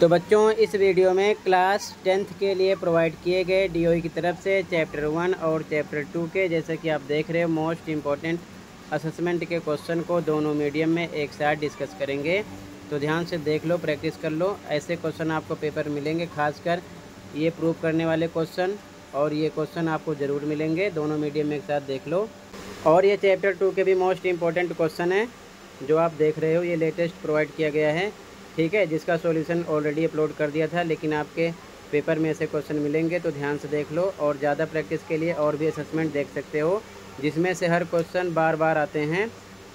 तो बच्चों, इस वीडियो में क्लास 10th के लिए प्रोवाइड किए गए DOE की तरफ से चैप्टर 1 और चैप्टर 2 के, जैसे कि आप देख रहे हो, मोस्ट इम्पॉर्टेंट असेसमेंट के क्वेश्चन को दोनों मीडियम में एक साथ डिस्कस करेंगे। तो ध्यान से देख लो, प्रैक्टिस कर लो। ऐसे क्वेश्चन आपको पेपर मिलेंगे, खासकर ये प्रूव करने वाले क्वेश्चन और ये क्वेश्चन आपको ज़रूर मिलेंगे, दोनों मीडियम में एक साथ देख लो। और ये चैप्टर 2 के भी मोस्ट इम्पॉर्टेंट क्वेश्चन है जो आप देख रहे हो, ये लेटेस्ट प्रोवाइड किया गया है, ठीक है, जिसका सॉल्यूशन ऑलरेडी अपलोड कर दिया था, लेकिन आपके पेपर में ऐसे क्वेश्चन मिलेंगे तो ध्यान से देख लो। और ज़्यादा प्रैक्टिस के लिए और भी असेसमेंट देख सकते हो, जिसमें से हर क्वेश्चन बार बार आते हैं,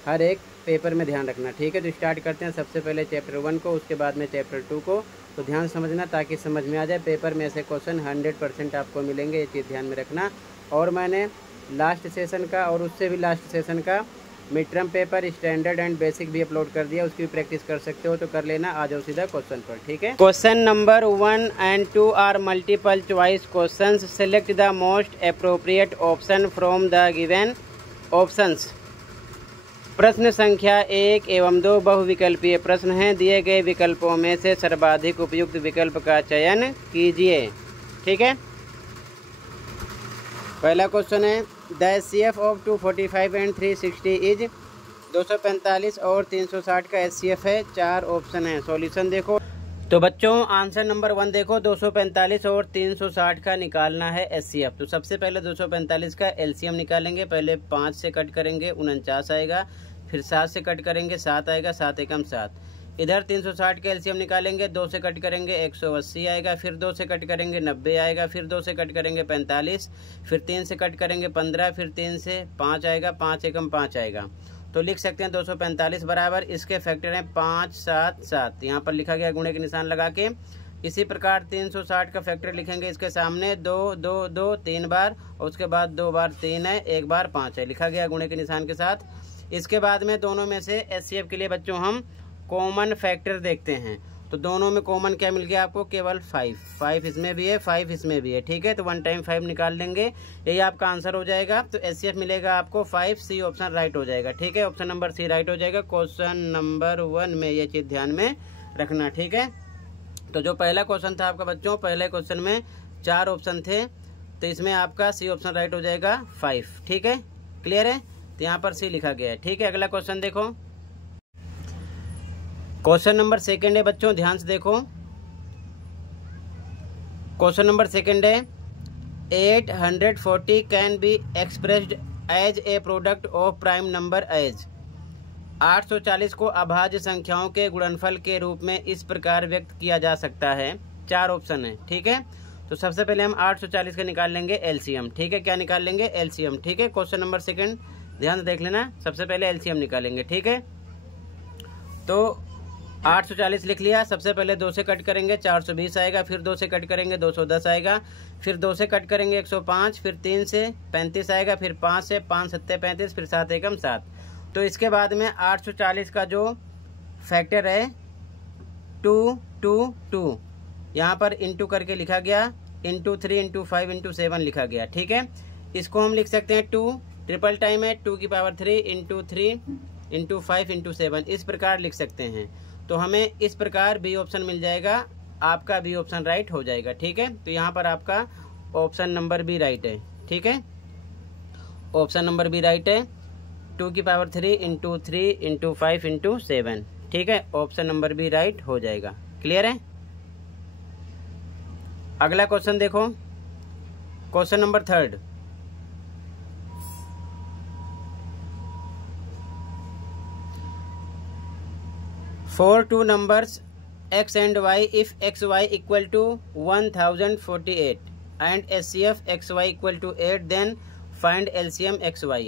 हर एक पेपर में ध्यान रखना, ठीक है। तो स्टार्ट करते हैं सबसे पहले चैप्टर 1 को, उसके बाद में चैप्टर 2 को। तो ध्यान समझना ताकि समझ में आ जाए। पेपर में ऐसे क्वेश्चन 100% आपको मिलेंगे, ये चीज़ ध्यान में रखना। और मैंने लास्ट सेशन का और उससे भी लास्ट सेशन का mid term paper standard and basic भी अपलोड कर दिया, उसकी भी प्रैक्टिस कर सकते हो, तो कर लेना। आ जाओ सीधा क्वेश्चन पर, ठीक है। Question number 1 and 2 are multiple choice questions. Select the most appropriate option from the given options. प्रश्न संख्या 1 एवं 2 बहुविकल्पीय प्रश्न हैं। दिए गए विकल्पों में से सर्वाधिक उपयुक्त विकल्प का चयन कीजिए, ठीक है। पहला क्वेश्चन है, the HCF of 245 and 360 is. 245 और 360 का HCF है। 4 ऑप्शन है, सॉल्यूशन देखो। तो बच्चों, आंसर नंबर 1 देखो, 245 और 360 का निकालना है HCF। तो सबसे पहले 245 का LCM निकालेंगे। पहले 5 से कट करेंगे, 49 आएगा। फिर 7 से कट करेंगे, 7 आएगा, 7 एकम 7। इधर 360 का LCM निकालेंगे, 2 से कट करेंगे 180 आएगा। फिर 2 से कट करेंगे 90 आएगा। फिर 2 से कट करेंगे 45। फिर 3 से कट करेंगे 15। फिर 3 से 5 आएगा, 5 एकम 5 आएगा। तो लिख सकते हैं 245 बराबर, इसके फैक्टर हैं 5, 7, 7। यहाँ पर लिखा गया गुणे के निशान लगा के। इसी प्रकार 360 का फैक्टर लिखेंगे इसके सामने 2, 2, 2 3 बार, और उसके बाद 2 बार 3 है, 1 बार 5 है, लिखा गया गुणे के निशान के साथ। इसके बाद में दोनों में से HCF के लिए बच्चों हम कॉमन फैक्टर देखते हैं। तो दोनों में कॉमन क्या मिल गया आपको? केवल 5 इसमें भी है, 5 इसमें भी है, ठीक है। तो 1 टाइम 5 निकाल लेंगे, यही आपका आंसर हो जाएगा। तो HCF मिलेगा आपको 5। C ऑप्शन राइट हो जाएगा, ठीक है। ऑप्शन नंबर C राइट हो जाएगा। क्वेश्चन नंबर 1 में ये चीज़ ध्यान में रखना, ठीक है। तो जो पहला क्वेश्चन था आपका बच्चों, पहले क्वेश्चन में 4 ऑप्शन थे, तो इसमें आपका C ऑप्शन राइट हो जाएगा 5, ठीक है। क्लियर है? तो यहाँ पर C लिखा गया है, ठीक है। अगला क्वेश्चन देखो, क्वेश्चन नंबर 2 है बच्चों, ध्यान से देखो। क्वेश्चन नंबर 2 है, 840 can be expressed as a product of prime numbers. 840 को अभाज्य संख्याओं के गुणनफल के रूप में इस प्रकार व्यक्त किया जा सकता है। 4 ऑप्शन है, ठीक है। तो सबसे पहले हम 840 का निकाल लेंगे LCM, ठीक है। क्या निकाल लेंगे? LCM, ठीक है। क्वेश्चन नंबर 2 ध्यान से देख लेना, सबसे पहले LCM निकालेंगे, ठीक है। तो 840 लिख लिया। सबसे पहले 2 से कट करेंगे 420 आएगा। फिर 2 से कट करेंगे 210 आएगा। फिर 2 से कट करेंगे 105। फिर 3 से 35 आएगा। फिर 5 से 5 7 35। फिर 7 एकम 7। तो इसके बाद में 840 का जो फैक्टर है 2, 2, 2, यहाँ पर इंटू करके लिखा गया, इंटू 3, इंटू 5, इंटू 7 लिखा गया, ठीक है। इसको हम लिख सकते हैं 2 ट्रिपल टाइम है, 2 की पावर 3 इंटू 3 इंटू 5 इंटू 7, इस प्रकार लिख सकते हैं। तो हमें इस प्रकार B ऑप्शन मिल जाएगा, आपका B ऑप्शन राइट हो जाएगा, ठीक है। तो यहाँ पर आपका ऑप्शन नंबर B राइट है, ठीक है। ऑप्शन नंबर B राइट है, 2 की पावर 3 इंटू 3 इंटू 5 इंटू 7, ठीक है। ऑप्शन नंबर B राइट हो जाएगा। क्लियर है? अगला क्वेश्चन देखो, question number 3। For 2 numbers x and y, if xy equal to 1048 and HCF xy equal to 8, then find LCM xy।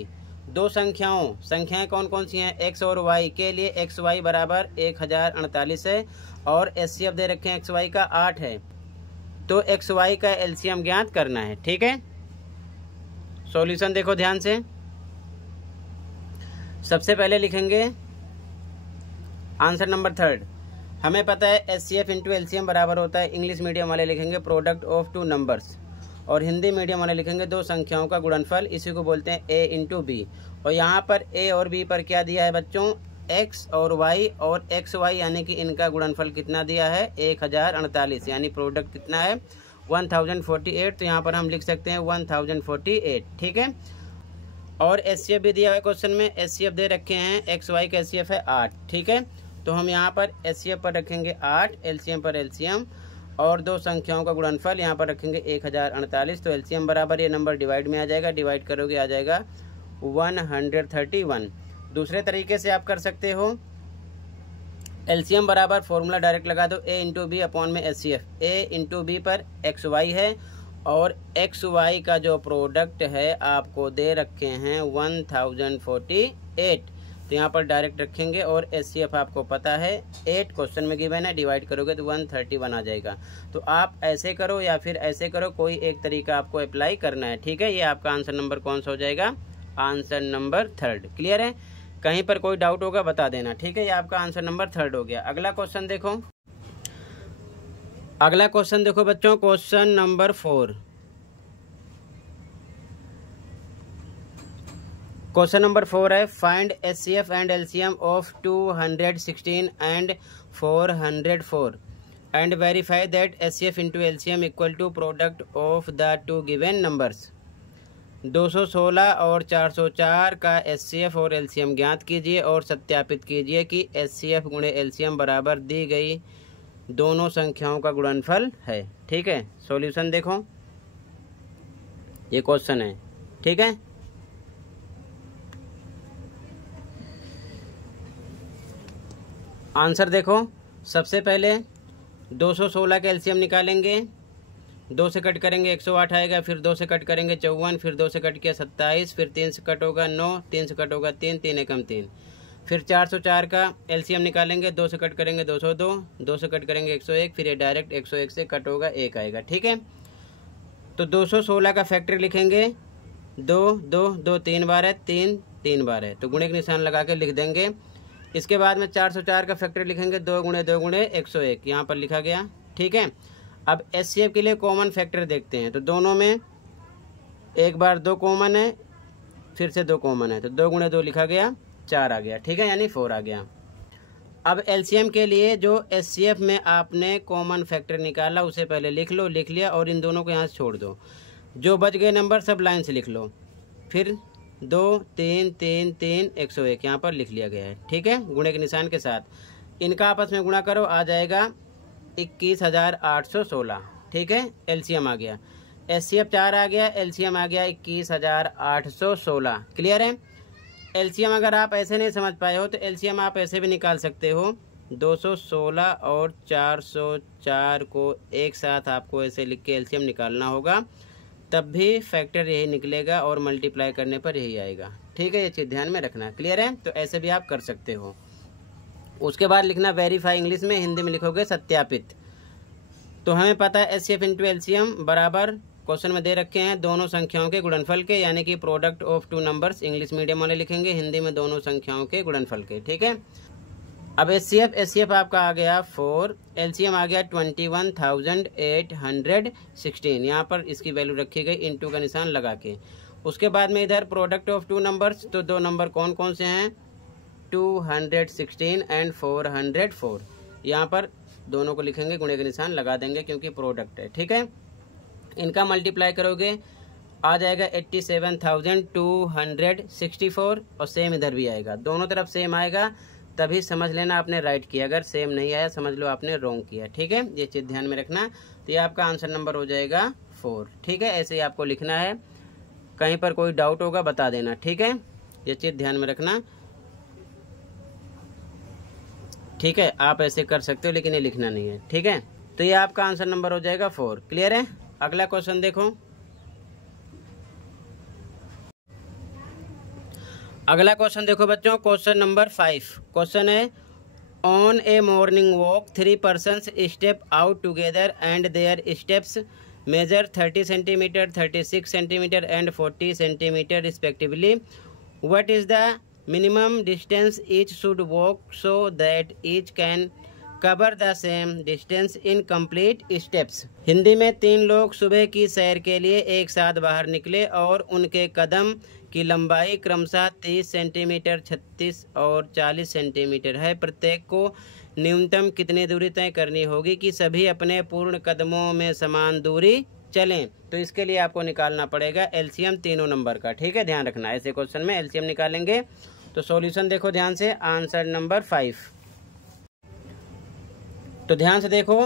2 संख्याएं कौन कौन सी हैं? x और y के लिए xy बराबर 1048 है और HCF दे रखे हैं xy का 8 है। तो xy का LCM ज्ञात करना है, ठीक है। सॉल्यूशन देखो ध्यान से। सबसे पहले लिखेंगे आंसर नंबर 3। हमें पता है HCF इंटू LCM बराबर होता है, इंग्लिश मीडियम वाले लिखेंगे प्रोडक्ट ऑफ 2 नंबर्स। और हिंदी मीडियम वाले लिखेंगे दो संख्याओं का गुणनफल, इसी को बोलते हैं a इंटू बी। और यहाँ पर a और b पर क्या दिया है बच्चों, x और y, और x y यानी कि इनका गुणनफल कितना दिया है 1048, यानी प्रोडक्ट कितना है 1048। तो यहाँ पर हम लिख सकते हैं 1048, ठीक है। और एचसीएफ भी दिया है क्वेश्चन में, एचसीएफ दे रखे हैं एक्स वाई का एचसीएफ है 8, ठीक है। तो हम यहाँ पर एचसीएफ पर रखेंगे 8, एलसीएम पर एलसीएम, और दो संख्याओं का गुणनफल यहाँ पर रखेंगे 1048। तो एलसीएम बराबर ये नंबर डिवाइड में आ जाएगा, डिवाइड करोगे आ जाएगा 131। दूसरे तरीके से आप कर सकते हो, एलसीएम बराबर फॉर्मूला डायरेक्ट लगा दो, ए इंटू बी अपॉन में एचसीएफ। ए इंटू बी पर एक्स वाई है, और एक्स वाई का जो प्रोडक्ट है आपको दे रखे हैं 1048। तो यहाँ पर डायरेक्ट रखेंगे, और एचसीएफ आपको पता है 8 क्वेश्चन में गिवन है, डिवाइड करोगे तो 131 आ जाएगा। तो आप ऐसे करो या फिर ऐसे करो, कोई एक तरीका आपको अप्लाई करना है, ठीक है। ये आपका आंसर नंबर कौन सा हो जाएगा, आंसर नंबर 3। क्लियर है, कहीं पर कोई डाउट होगा बता देना, ठीक है। ये आपका आंसर नंबर 3 हो गया। अगला क्वेश्चन देखो, अगला क्वेश्चन देखो बच्चों, क्वेश्चन नंबर 4। क्वेश्चन नंबर 4 है, find HCF and LCM of 216 and 404 and verify that HCF into LCM equal to product of the two given numbers. 216 और 404 का एचसीएफ और एलसीएम ज्ञात कीजिए और सत्यापित कीजिए कि एचसीएफ गुणे एलसीएम बराबर दी गई दोनों संख्याओं का गुणनफल है, ठीक है। सॉल्यूशन देखो, ये क्वेश्चन है, ठीक है। आंसर देखो, सबसे पहले 216 का एलसीएम निकालेंगे, 2 से कट करेंगे 108 आएगा, फिर 2 से कट करेंगे 54, फिर 2 से कट किया 27, फिर 3 से कट होगा 9, 3 से कट होगा 3, 3 एकम 3। फिर 404 का एलसीएम निकालेंगे, 2 से कट करेंगे 202, 2 से कट करेंगे 101, फिर ये डायरेक्ट 101 से कट होगा 1 आएगा, ठीक है। तो 216 का फैक्टर लिखेंगे, 2 2 2 3 बार है, 3 3 बार है, तो गुणे के निशान लगा के लिख देंगे। इसके बाद में 404 का फैक्टर लिखेंगे, 2 गुणे 2 गुणे 101, यहाँ पर लिखा गया, ठीक है। अब एचसीएफ के लिए कॉमन फैक्टर देखते हैं, तो दोनों में एक बार 2 कॉमन है, फिर से 2 कॉमन है, तो 2 गुणे 2 लिखा गया, 4 आ गया, ठीक है, यानी 4 आ गया। अब एलसीएम के लिए जो एचसीएफ में आपने कॉमन फैक्टर निकाला उसे पहले लिख लो, लिख लिया, और इन दोनों को यहाँ से छोड़ दो, जो बच गए नंबर सब लाइन से लिख लो। फिर 2 3 3 3 101 यहाँ पर लिख लिया गया है, ठीक है, गुणे के निशान के साथ। इनका आपस में गुणा करो, आ जाएगा 21,816, ठीक है। एलसीएम आ गया, एचसीएफ 4 आ गया, एलसीएम आ गया 21,816। क्लियर है। एलसीएम अगर आप ऐसे नहीं समझ पाए हो तो एलसीएम आप ऐसे भी निकाल सकते हो, 216 और 404 को एक साथ आपको ऐसे लिख के एलसीएम निकालना होगा, तब भी फैक्टर यही निकलेगा और मल्टीप्लाई करने पर यही आएगा, ठीक है। ये चीज़ ध्यान में रखना। क्लियर है, तो ऐसे भी आप कर सकते हो। उसके बाद लिखना वेरीफाई, इंग्लिश में, हिंदी में लिखोगे सत्यापित। तो हमें पता है एचसीएफ इंटू एलसीएम बराबर क्वेश्चन में दे रखे हैं दोनों संख्याओं के गुणनफल के, यानी कि product of two numbers, English medium वाले लिखेंगे, हिंदी में दोनों संख्याओं के गुणनफल के, ठीक है। अब एचसीएफ आपका आ गया 4, एलसीएम आ गया 21,816, यहाँ पर इसकी वैल्यू रखी गई इंटू का निशान लगा के। उसके बाद में इधर प्रोडक्ट ऑफ टू नंबर्स, तो दो नंबर कौन कौन से हैं, 216 एंड 404, यहाँ पर दोनों को लिखेंगे, गुणे के निशान लगा देंगे क्योंकि प्रोडक्ट है, ठीक है। इनका मल्टीप्लाई करोगे आ जाएगा 87,264, और सेम इधर भी आएगा, दोनों तरफ सेम आएगा, तभी समझ लेना आपने राइट किया, अगर सेम नहीं आया समझ लो आपने रॉन्ग किया, ठीक है। ये चीज़ ध्यान में रखना। तो ये आपका आंसर नंबर हो जाएगा 4, ठीक है। ऐसे ही आपको लिखना है, कहीं पर कोई डाउट होगा बता देना, ठीक है। ये चीज़ ध्यान में रखना, ठीक है। आप ऐसे कर सकते हो लेकिन ये लिखना नहीं है, ठीक है। तो ये आपका आंसर नंबर हो जाएगा 4। क्लियर है। अगला क्वेश्चन देखो, अगला क्वेश्चन देखो बच्चों, क्वेश्चन नंबर 5। क्वेश्चन है, on a morning walk 3 persons step out together and their steps measure 30 centimetre, 36 centimetre and 40 centimetre respectively. What is the minimum distance each should walk so that each can cover the same distance in complete steps. Hindi में 3 लोग सुबह की सैर के लिए एक साथ बाहर निकले और उनके कदम की लंबाई क्रमशः 30 सेंटीमीटर, 36 और 40 सेंटीमीटर है। प्रत्येक को न्यूनतम कितनी दूरी तय करनी होगी कि सभी अपने पूर्ण कदमों में समान दूरी चलें। तो इसके लिए आपको निकालना पड़ेगा एलसीएम तीनों नंबर का। ठीक है, ध्यान रखना, ऐसे क्वेश्चन में एलसीएम निकालेंगे। तो सॉल्यूशन देखो ध्यान से, आंसर नंबर 5। तो ध्यान से देखो,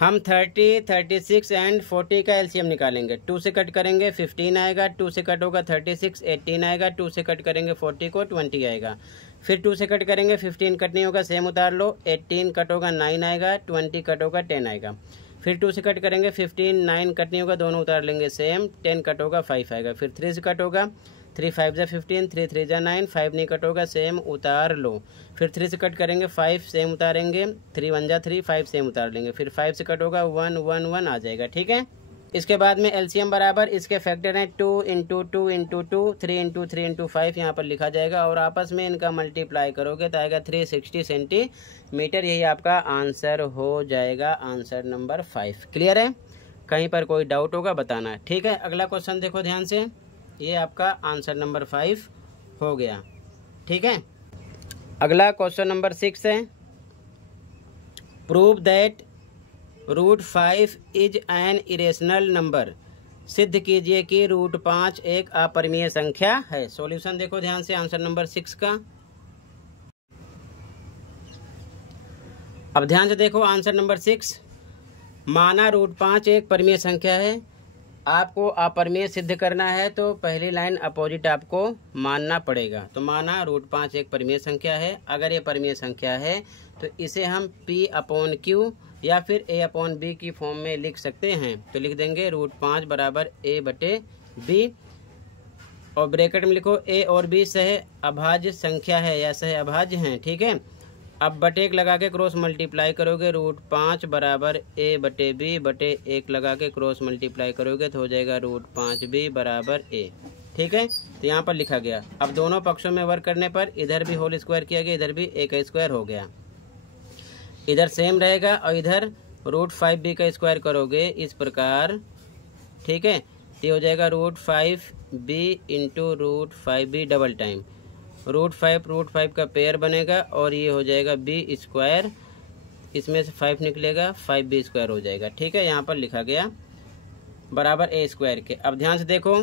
हम 30, 36 एंड 40 का एलसीएम निकालेंगे। 2 से कट करेंगे 15 आएगा, 2 से कट होगा 36 18 आएगा, 2 से कट करेंगे 40 को 20 आएगा। फिर 2 से कट करेंगे 15 कट नहीं होगा, सेम उतार लो, 18 कट होगा 9 आएगा, 20 कट होगा 10 आएगा। फिर 2 से कट करेंगे 15, 9 कट नहीं होगा, दोनों उतार लेंगे सेम, 10 कट होगा 5 आएगा। फिर 3 से कट होगा, 3 5 जा 15, 3 3 जा 9, 5 नहीं कट होगा, सेम उतार लो। फिर 3 से कट करेंगे 5 सेम उतारेंगे, 3 1 जा 3, 5 सेम उतार लेंगे। फिर 5 से कट होगा 1 1 1 आ जाएगा। ठीक है, इसके बाद में एलसीएम बराबर इसके फैक्टर हैं 2 इंटू 2 इंटू 2, 3 इंटू 3 इंटू 5 यहाँ पर लिखा जाएगा और आपस में इनका मल्टीप्लाई करोगे तो आएगा 360 सेंटीमीटर। यही आपका आंसर हो जाएगा, आंसर नंबर 5। क्लियर है? कहीं पर कोई डाउट होगा बताना। ठीक है, अगला क्वेश्चन देखो ध्यान से, ये आपका आंसर नंबर 5 हो गया। ठीक है, अगला क्वेश्चन नंबर 6 है, prove that √5 is an irrational number. सिद्ध कीजिए कि √5 एक अपरिमेय संख्या है। सॉल्यूशन देखो ध्यान से, आंसर नंबर 6 का। अब ध्यान से देखो आंसर नंबर 6, माना √5 एक परिमेय संख्या है। आपको अपरिमेय सिद्ध करना है तो पहली लाइन अपोजिट आपको मानना पड़ेगा। तो माना √5 एक परिमेय संख्या है। अगर ये परिमेय संख्या है तो इसे हम P/Q या फिर A/B की फॉर्म में लिख सकते हैं। तो लिख देंगे √5 बराबर A/B और ब्रैकेट में लिखो A और B सह अभाज्य संख्या है या सह अभाज्य हैं। ठीक है, अब बटे 1 लगा के क्रॉस मल्टीप्लाई करोगे, √5 बराबर A/B बटे 1 लगा के क्रॉस मल्टीप्लाई करोगे तो हो जाएगा √5B बराबर A। ठीक है, तो यहाँ पर लिखा गया। अब दोनों पक्षों में वर्क करने पर इधर भी होल स्क्वायर किया गया, इधर भी A का स्क्वायर हो गया, इधर सेम रहेगा और इधर √5B का स्क्वायर करोगे इस प्रकार। ठीक है, ये हो जाएगा √5B into √5B double time, √5 का पेयर बनेगा और ये हो जाएगा B², इसमें से 5 निकलेगा, 5B² हो जाएगा। ठीक है, यहाँ पर लिखा गया बराबर A² के। अब ध्यान से देखो,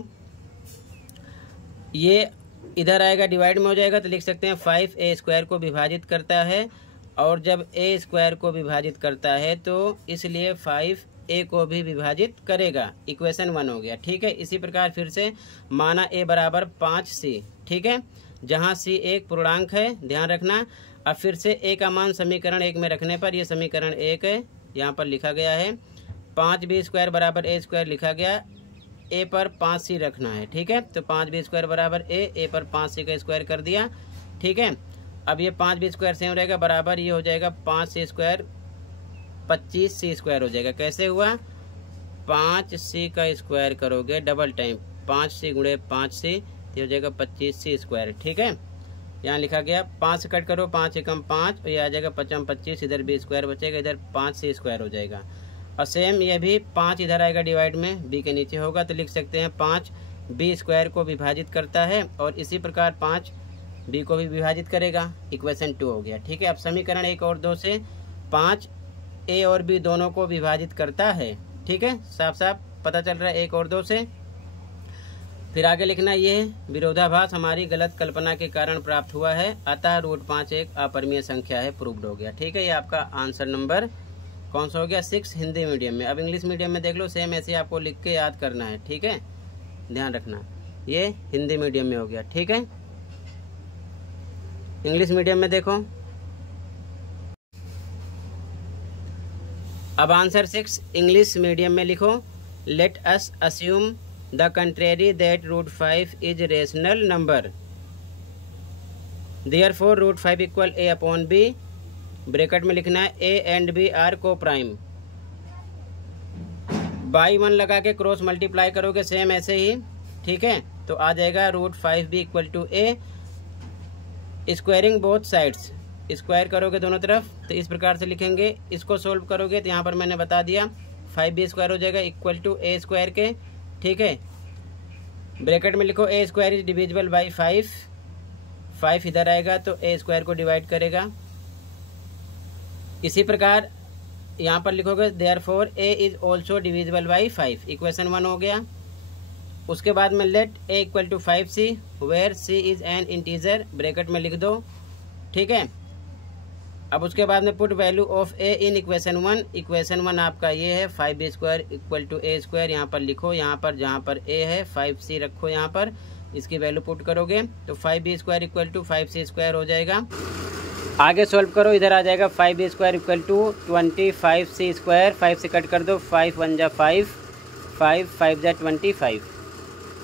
ये इधर आएगा डिवाइड में हो जाएगा तो लिख सकते हैं 5A² को विभाजित करता है और जब A² को विभाजित करता है तो इसलिए 5A को भी विभाजित करेगा। इक्वेशन 1 हो गया। ठीक है, इसी प्रकार फिर से माना A बराबर 5C। ठीक है, जहाँ C एक पूर्णांक है, ध्यान रखना। अब फिर से A का मान समीकरण 1 में रखने पर यह समीकरण 1 है, यहाँ पर लिखा गया है 5B² बराबर A² लिखा गया, A पर 5C रखना है। ठीक है, तो 5B² बराबर A पर 5C का स्क्वायर कर दिया। ठीक है, अब ये 5B² सेम रहेगा बराबर ये हो जाएगा 5C² 25C² हो जाएगा। कैसे हुआ? 5C का स्क्वायर करोगे डबल टाइम, 5C गुणे 5C ये हो जाएगा 25C²। ठीक है, यहाँ लिखा गया 5 से कट करो, 5 एकम 5 और ये आ जाएगा 5 25, इधर B² बचेगा, इधर 5C² हो जाएगा। और सेम ये भी 5 इधर आएगा डिवाइड में, B के नीचे होगा तो लिख सकते हैं 5B² को विभाजित करता है और इसी प्रकार 5B को भी विभाजित करेगा। इक्वेशन 2 हो गया। ठीक है, अब समीकरण 1 और 2 से 5A और B दोनों को विभाजित करता है। ठीक है, साफ साफ पता चल रहा है 1 और 2 से। फिर आगे लिखना, ये विरोधाभास हमारी गलत कल्पना के कारण प्राप्त हुआ है, अतः √5 एक अपरिमेय संख्या है, प्रूव्ड हो गया। ठीक है, ये आपका आंसर नंबर कौन सा हो गया? 6 हिंदी मीडियम में। अब इंग्लिश मीडियम में देख लो, सेम ऐसे आपको लिख के याद करना है। ठीक है, ध्यान रखना, ये हिंदी मीडियम में हो गया। ठीक है, इंग्लिश मीडियम में देखो, अब आंसर 6 इंग्लिश मीडियम में लिखो, let us assume the contrary that √5 is rational number, therefore √5 equal A/B। Bracket में लिखना है A एंड B आर को प्राइम। बाई 1 लगा के क्रॉस मल्टीप्लाई करोगे सेम ऐसे ही। ठीक है, तो आ जाएगा √5B equal to A, squaring both sides. Square करोगे दोनों तरफ तो इस प्रकार से लिखेंगे। इसको सोल्व करोगे तो यहाँ पर मैंने बता दिया 5b स्क्वायर हो जाएगा इक्वल टू a स्क्वायर के, ठीक है। ब्रैकेट में लिखो a square is divisible by 5 इधर आएगा तो a स्क्वायर को डिवाइड करेगा। इसी प्रकार यहाँ पर लिखोगे therefore a is also divisible by 5, equation 1 हो गया। उसके बाद में let a equal to 5c where c is an integer, bracket में लिख दो, ठीक है। अब उसके बाद में put value of a in equation 1, equation 1 आपका ये है 5b square equal to a square, यहाँ पर लिखो, यहाँ पर जहाँ पर a है 5c रखो, यहाँ पर इसकी वैल्यू पुट करोगे तो 5b square equal to 5c square हो जाएगा। आगे सॉल्व करो, इधर आ जाएगा 5b square equal to 25c square, 5 से कट कर दो, 5 1 जा 5, 5 जा 25,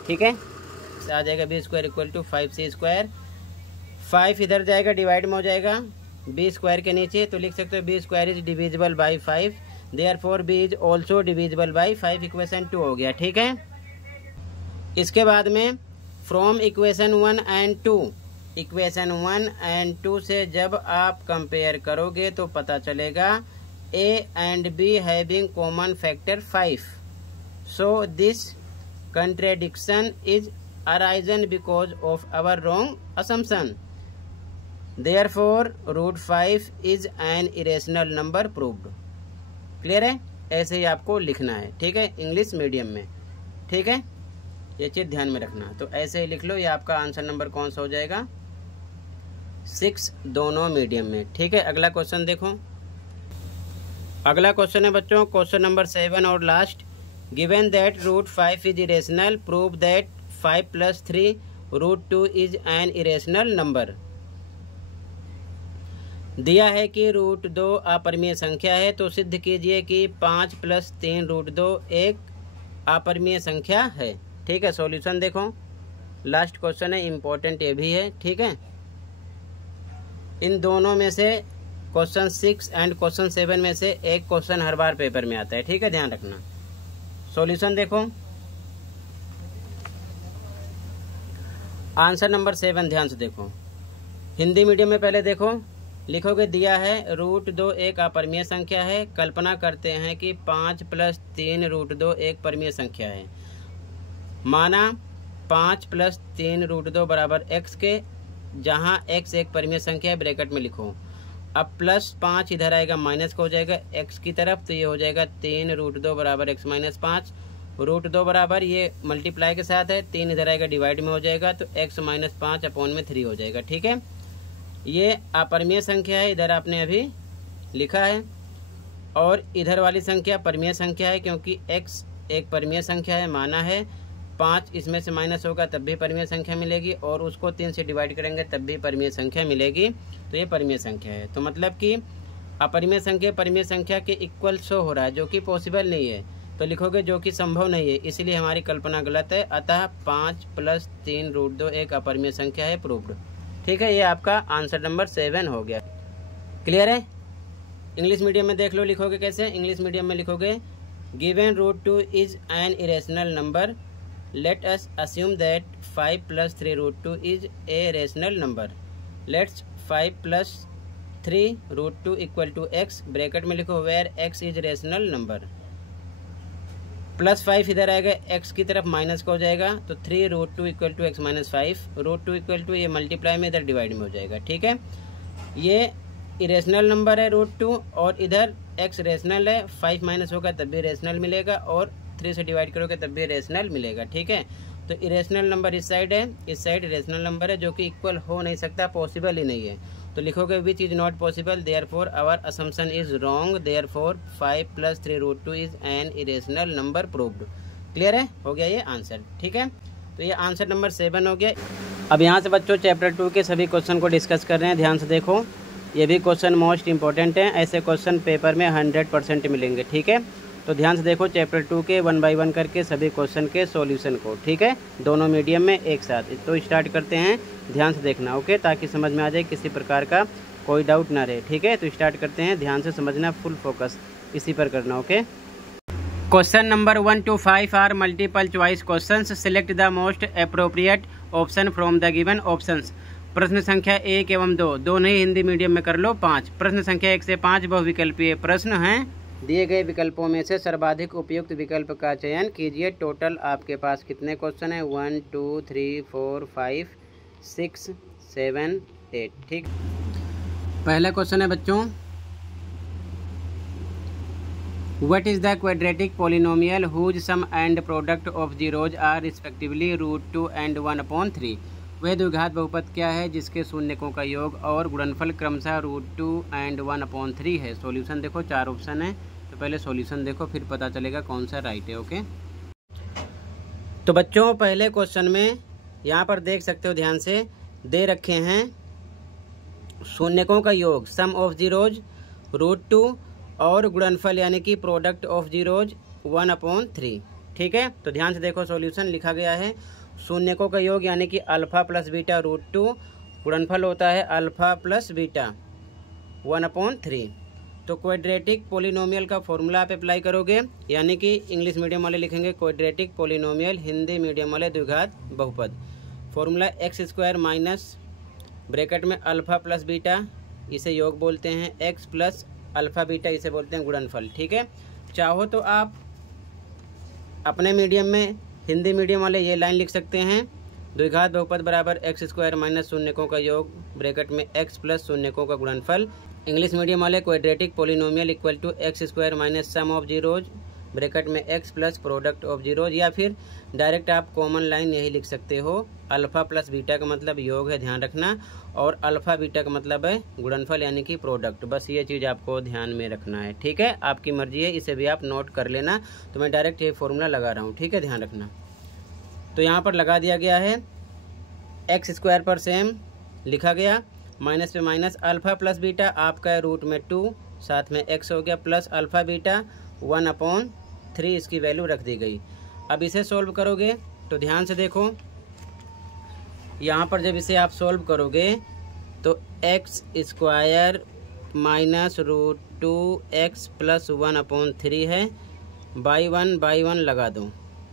ठीक है। आ जाएगा b square equal to 5c square, 5 इधर जाएगा डिवाइड में हो जाएगा b स्क्वायर के नीचे, तो लिख सकते हो b square is divisible by 5, therefore b is also divisible by 5, equation 2 हो गया, ठीक है। इसके बाद में from equation 1 and 2, equation 1 and 2 से जब आप कंपेयर करोगे तो पता चलेगा a and b having common factor 5, so this contradiction is arisen because of our wrong assumption, therefore root 5 is an irrational number proved. Clear है? ऐसे ही आपको लिखना है, ठीक है, इंग्लिश मीडियम में, ठीक है, ये चीज ध्यान में रखना। तो ऐसे ही लिख लो, ये आपका आंसर नंबर कौन सा हो जाएगा, 6 दोनों मीडियम में, ठीक है। अगला क्वेश्चन देखो, अगला क्वेश्चन है बच्चों क्वेश्चन नंबर 7 और last. Given that root 5 is irrational, prove that 5 + 3 √2 is an irrational number. दिया है कि √2 अपरिमेय संख्या है, तो सिद्ध कीजिए कि 5 + 3 √2 एक अपरिमेय संख्या है, ठीक है। सॉल्यूशन देखो, लास्ट क्वेश्चन है, इंपॉर्टेंट ये भी है, ठीक है। इन दोनों में से क्वेश्चन 6 एंड क्वेश्चन 7 में से एक क्वेश्चन हर बार पेपर में आता है, ठीक है, ध्यान रखना। सॉल्यूशन देखो, आंसर नंबर 7 ध्यान से देखो, हिंदी मीडियम में पहले देखो, लिखोगे दिया है √2 एक अपरिमेय संख्या है, कल्पना करते हैं कि 5 + 3 √2 एक परिमेय संख्या है। माना 5 + 3 √2 बराबर x के, जहां x एक परिमेय संख्या है, ब्रैकेट में लिखो। अब +5 इधर आएगा माइनस का हो जाएगा x की तरफ, तो ये हो जाएगा 3 √2 बराबर x - 5, √2 बराबर ये मल्टीप्लाई के साथ है, 3 इधर आएगा डिवाइड में हो जाएगा, तो x - 5 अपॉन में 3 हो जाएगा, ठीक है। ये अपरिमेय संख्या है, इधर आपने अभी लिखा है, और इधर वाली संख्या परिमेय संख्या है, क्योंकि x एक परिमेय संख्या है, माना है 5 इसमें से माइनस होगा तब भी परिमेय संख्या मिलेगी, और उसको 3 से डिवाइड करेंगे तब भी परिमेय संख्या मिलेगी, तो ये परिमेय संख्या है। तो मतलब कि अपरिमेय संख्या परिमेय संख्या के इक्वल शो हो रहा है, जो कि पॉसिबल नहीं है, तो लिखोगे जो कि संभव नहीं है, इसीलिए हमारी कल्पना गलत है। अतः 5 + 3 √2 एक अपरिमेय संख्या है, प्रूव्ड, ठीक है। ये आपका आंसर नंबर 7 हो गया। क्लियर है? इंग्लिश मीडियम में देख लो, लिखोगे कैसे, इंग्लिश मीडियम में लिखोगे given √2 is an irrational number, let us assume that 5 + 3 √2 is a rational number. Let's 5 + 3 √2 = x, bracket में लिखो where x is rational number। +5 इधर आएगा x की तरफ माइनस का हो जाएगा, तो 3 √2 = x - 5, √2 ये मल्टीप्लाई में इधर डिवाइड में हो जाएगा, ठीक है। ये इरेशनल नंबर है √2, और इधर x रेशनल है, 5 माइनस होगा तब भी रेशनल मिलेगा, और 3 से डिवाइड करोगे तब भी रेशनल मिलेगा, ठीक है। तो इरेशनल नंबर इस साइड है, इस साइड रेशनल नंबर है, जो कि इक्वल हो नहीं सकता, पॉसिबल ही नहीं है, तो लिखोगे which is not possible, therefore our assumption is wrong, therefore 5 + 3 √2 is an irrational number proved. Clear है? हो गया ये आंसर, ठीक है। तो ये आंसर नंबर 7 हो गया। अब यहाँ से बच्चों चैप्टर 2 के सभी क्वेश्चन को डिस्कस कर रहे हैं, ध्यान से देखो, ये भी क्वेश्चन मोस्ट इंपॉर्टेंट है, ऐसे क्वेश्चन पेपर में 100% मिलेंगे, ठीक है। तो ध्यान से देखो चैप्टर 2 के 1 बाय 1 करके सभी क्वेश्चन के सॉल्यूशन को, ठीक है, दोनों मीडियम में एक साथ। तो स्टार्ट करते हैं, ध्यान से देखना, ओके, ताकि समझ में आ जाए, किसी प्रकार का कोई डाउट ना रहे, ठीक है। तो स्टार्ट करते हैं, ध्यान से समझना, फुल फोकस इसी पर करना, okay. Question number 1 to 5 are multiple choice questions, select the most appropriate option from the given options. प्रश्न संख्या 1 एवं 2, दो नहीं हिंदी मीडियम में कर लो 5। प्रश्न संख्या 1 से 5 बहुविकल्पीय प्रश्न हैं। दिए गए विकल्पों में से सर्वाधिक उपयुक्त विकल्प का चयन कीजिए। टोटल आपके पास कितने क्वेश्चन हैं? 1 2 3 4 5 6 7 8। ठीक, पहला क्वेश्चन है बच्चों, What is the quadratic polynomial whose sum and product of zeros are respectively √2 and 1/3? वह द्विघात बहुपद क्या है जिसके शून्यकों का योग और गुणनफल क्रमशः √2 and 1/3 है? सॉल्यूशन देखो, 4 ऑप्शन है, तो पहले सॉल्यूशन देखो फिर पता चलेगा कौन सा राइट है। ओके, तो बच्चों पहले क्वेश्चन में यहाँ पर देख सकते हो ध्यान से दे रखे हैं शून्यकों का योग सम ऑफ जीरोज √2 और गुणनफल यानी कि प्रोडक्ट ऑफ जीरोज 1/3। ठीक है, तो ध्यान से देखो सॉल्यूशन लिखा गया है शून्यकों का योग यानी कि अल्फा प्लस बीटा √2, गुणनफल होता है अल्फा प्लस बीटा 1/3। तो क्वाड्रेटिक पोलिनोमियल का फॉर्मूला आप अप्लाई करोगे, यानी कि इंग्लिश मीडियम वाले लिखेंगे क्वाड्रेटिक पोलिनोमियल, हिंदी मीडियम वाले द्विघात बहुपद। फॉर्मूला x² माइनस ब्रैकेट में अल्फा प्लस बीटा, इसे योग बोलते हैं, x प्लस अल्फा बीटा इसे बोलते हैं गुणनफल। ठीक है, चाहो तो आप अपने मीडियम में हिंदी मीडियम वाले ये लाइन लिख सकते हैं, द्विघात बहुपद बराबर x² माइनस शून्यकों का योग ब्रैकेट में x प्लस शून्यकों का गुणनफल। इंग्लिश मीडियम वाले quadratic polynomial equal to x² minus sum of zeros bracket में x plus product of zeros, या फिर डायरेक्ट आप कॉमन लाइन यही लिख सकते हो, अल्फा प्लस बीटा का मतलब योग है, ध्यान रखना, और अल्फा बीटा का मतलब है गुणनफल यानी कि प्रोडक्ट। बस ये चीज़ आपको ध्यान में रखना है। ठीक है, आपकी मर्जी है, इसे भी आप नोट कर लेना, तो मैं डायरेक्ट ये फॉर्मूला लगा रहा हूँ। ठीक है, ध्यान रखना। तो यहाँ पर लगा दिया गया है x² पर सेम लिखा गया, माइनस पे माइनस, अल्फा प्लस बीटा आपका है रूट में 2, साथ में x हो गया, प्लस अल्फा बीटा 1/3 इसकी वैल्यू रख दी गई। अब इसे सोल्व करोगे तो ध्यान से देखो, यहाँ पर जब इसे आप सोल्व करोगे तो x² माइनस √2x प्लस 1/3 है, बाई वन लगा दो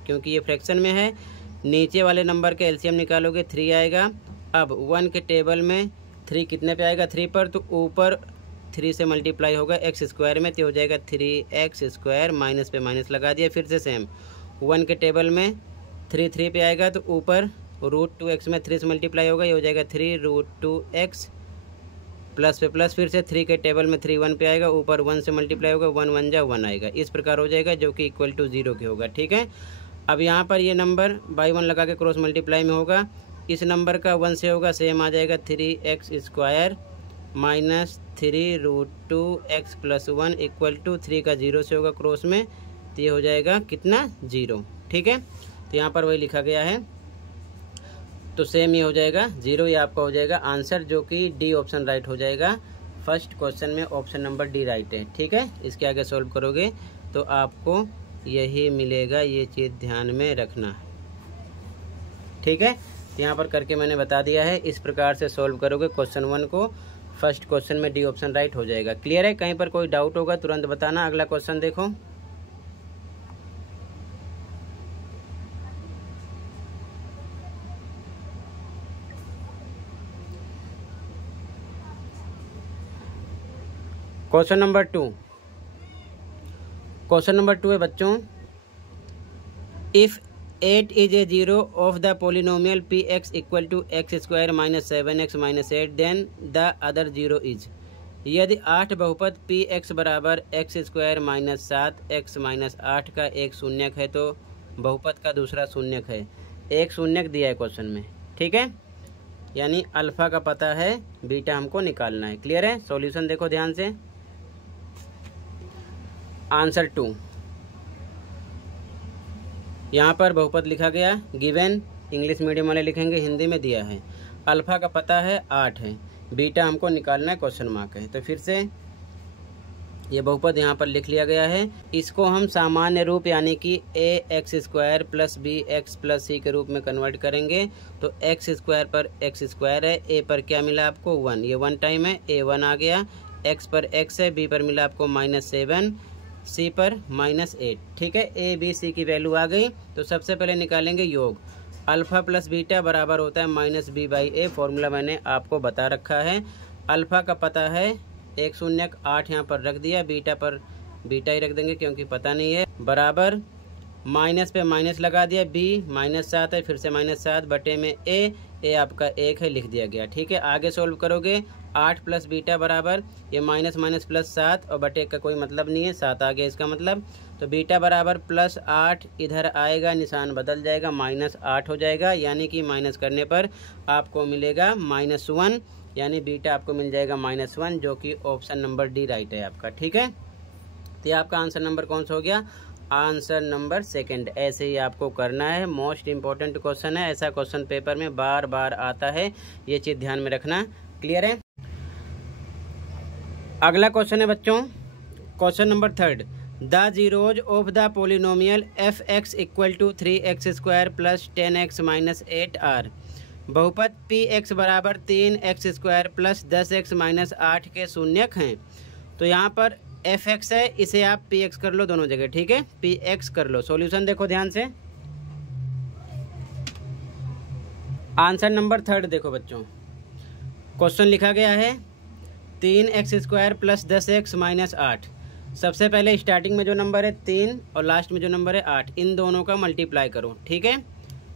क्योंकि ये फ्रैक्शन में है। नीचे वाले नंबर के एलसीएम निकालोगे 3 आएगा। अब 1 के टेबल में 3 कितने पे आएगा? 3 पर, तो ऊपर 3 से मल्टीप्लाई होगा x² में, तो हो जाएगा 3x² माइनस पे माइनस लगा दिया, फिर से सेम 1 के टेबल में 3 पे आएगा, तो ऊपर √2x में 3 से मल्टीप्लाई होगा, ये हो जाएगा 3√2x प्लस पे प्लस, फिर से 3 के टेबल में 3 1 पे आएगा, ऊपर 1 से मल्टीप्लाई होगा, 1 1 जा 1 आएगा, इस प्रकार हो जाएगा जो कि इक्वल टू 0 के होगा। ठीक है, अब यहाँ पर ये नंबर बाई 1 लगा के क्रॉस मल्टीप्लाई में होगा, इस नंबर का 1 से होगा, सेम आ जाएगा 3x² minus 3√2x plus 1 equal to 3 का 0 से होगा क्रॉस में, तो ये हो जाएगा कितना? 0। ठीक है, तो यहाँ पर वही लिखा गया है, तो सेम ये हो जाएगा 0, ये आपका हो जाएगा आंसर, जो कि डी ऑप्शन राइट हो जाएगा। फर्स्ट क्वेश्चन में ऑप्शन नंबर डी राइट है। ठीक है, इसके आगे सॉल्व करोगे तो आपको यही मिलेगा, ये चीज़ ध्यान में रखना। ठीक है, यहाँ पर करके मैंने बता दिया है, इस प्रकार से सॉल्व करोगे क्वेश्चन 1 को, फर्स्ट क्वेश्चन में डी ऑप्शन राइट हो जाएगा। क्लियर है? कहीं पर कोई डाउट होगा तुरंत बताना। अगला क्वेश्चन देखो, क्वेश्चन नंबर 2। क्वेश्चन नंबर 2 है बच्चों, if 8 is a zero of the polynomial px equal to x² minus 7x minus 8 then the other zero is. यदि 8 बहुपद px बराबर x² माइनस 7x माइनस 8 का एक शून्यक है तो बहुपद का दूसरा शून्यक है। एक शून्यक दिया है क्वेश्चन में। ठीक है, यानी अल्फा का पता है, बीटा हमको निकालना है। क्लियर है? सॉल्यूशन देखो ध्यान से, आंसर 2। यहाँ पर बहुपद लिखा गया, गिवन, इंग्लिश मीडियम वाले लिखेंगे, हिंदी में दिया है, अल्फा का पता है 8 है, बीटा हमको निकालना है, क्वेश्चन मार्क है। तो फिर से ये बहुपद यहाँ पर लिख लिया गया है, इसको हम सामान्य रूप यानी कि ax² plus bx plus c के रूप में कन्वर्ट करेंगे। तो x² पर x² है, a पर क्या मिला आपको? 1, ये 1 टाइम है, a 1 आ गया, x पर x है, b पर मिला आपको -7, c पर -8। ठीक है, a b c की वैल्यू आ गई। तो सबसे पहले निकालेंगे योग, अल्फ़ा प्लस बीटा बराबर होता है minus b by a. Formula मैंने आपको बता रखा है। अल्फ़ा का पता है 108 यहाँ पर रख दिया, बीटा पर बीटा ही रख देंगे क्योंकि पता नहीं है, बराबर माइनस पे माइनस लगा दिया, बी -7 है, फिर से -7 बटे में ए आपका 1 है, लिख दिया गया। ठीक है, आगे सोल्व करोगे 8 प्लस बीटा बराबर ये माइनस माइनस प्लस 7 और बटे का कोई मतलब नहीं है, 7 आ गया इसका मतलब। तो बीटा बराबर +8 इधर आएगा, निशान बदल जाएगा, -8 हो जाएगा, यानी कि माइनस करने पर आपको मिलेगा -1, यानी बीटा आपको मिल जाएगा -1, जो कि ऑप्शन नंबर डी राइट है आपका। ठीक है, तो ये आपका आंसर नंबर कौन सा हो गया? Answer number second. ऐसे ही आपको करना है, मोस्ट इम्पोर्टेंट क्वेश्चन है, ऐसा क्वेश्चन पेपर में बार बार आता है, ये चीज़ ध्यान में रखना। क्लियर है? अगला क्वेश्चन है बच्चों, question number 3, the zeros of the polynomial f(x) = 3x² + 10x - 8 are. बहुपद px बराबर 3x² + 10x - 8 के शून्यक हैं। तो यहाँ पर fx है, इसे आप px कर लो दोनों जगह। ठीक है, px कर लो। सॉल्यूशन देखो ध्यान से, आंसर नंबर 3 देखो बच्चों, क्वेश्चन लिखा गया है 3x² + 10x - 8। सबसे पहले स्टार्टिंग में जो नंबर है 3 और लास्ट में जो नंबर है 8, इन दोनों का मल्टीप्लाई करो। ठीक है,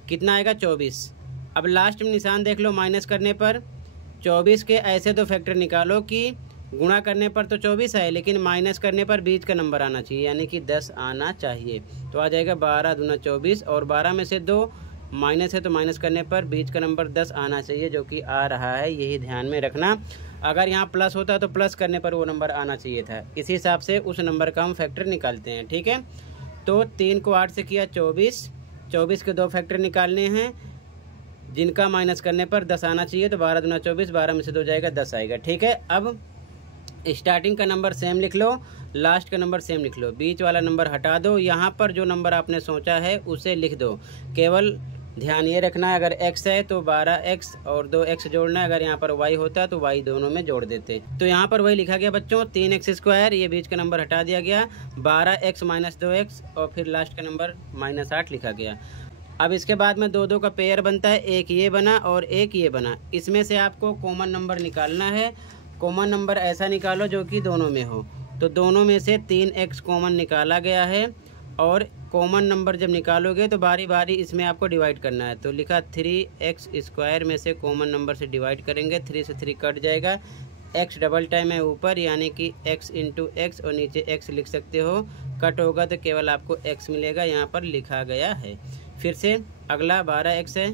कितना आएगा? 24। अब लास्ट में निशान देख लो, माइनस करने पर 24 के ऐसे दो फैक्टर निकालो कि गुणा करने पर तो 24 है, लेकिन माइनस करने पर बीच का नंबर आना चाहिए, यानी कि 10 आना चाहिए। तो आ जाएगा 12 दूना 24, और 12 में से 2 माइनस है तो माइनस करने पर बीच का नंबर 10 आना चाहिए, जो कि आ रहा है, यही ध्यान में रखना। अगर यहाँ प्लस होता तो प्लस करने पर वो नंबर आना चाहिए था, इसी हिसाब से उस नंबर का हम फैक्टर निकालते हैं। ठीक है, तो 3 को 8 से किया 24, 24 के 2 फैक्टर निकालने हैं जिनका माइनस करने पर 10 आना चाहिए, तो 12 दूना 24, 12 में से 2 जाएगा 10 आएगा। ठीक है, अब स्टार्टिंग का नंबर सेम लिख लो, लास्ट का नंबर सेम लिख लो, बीच वाला नंबर हटा दो, यहाँ पर जो नंबर आपने सोचा है उसे लिख दो। केवल ध्यान ये रखना है, अगर x है तो 12x और 2x जोड़ना है, अगर यहाँ पर y होता तो y दोनों में जोड़ देते। तो यहाँ पर वही लिखा गया बच्चों, 3x², ये बीच का नंबर हटा दिया गया, 12x - 2x और फिर लास्ट का नंबर -8 लिखा गया। अब इसके बाद में 2 का पेयर बनता है, एक ये बना और एक ये बना, इसमें से आपको कॉमन नंबर निकालना है। कॉमन नंबर ऐसा निकालो जो कि दोनों में हो, तो दोनों में से 3x कॉमन निकाला गया है, और कॉमन नंबर जब निकालोगे तो बारी बारी इसमें आपको डिवाइड करना है। तो लिखा 3x² में से कॉमन नंबर से डिवाइड करेंगे, 3 से 3 कट जाएगा, x डबल टाइम है ऊपर, यानी कि x × x और नीचे x लिख सकते हो, कट होगा तो केवल आपको x मिलेगा, यहाँ पर लिखा गया है। फिर से अगला 12x है,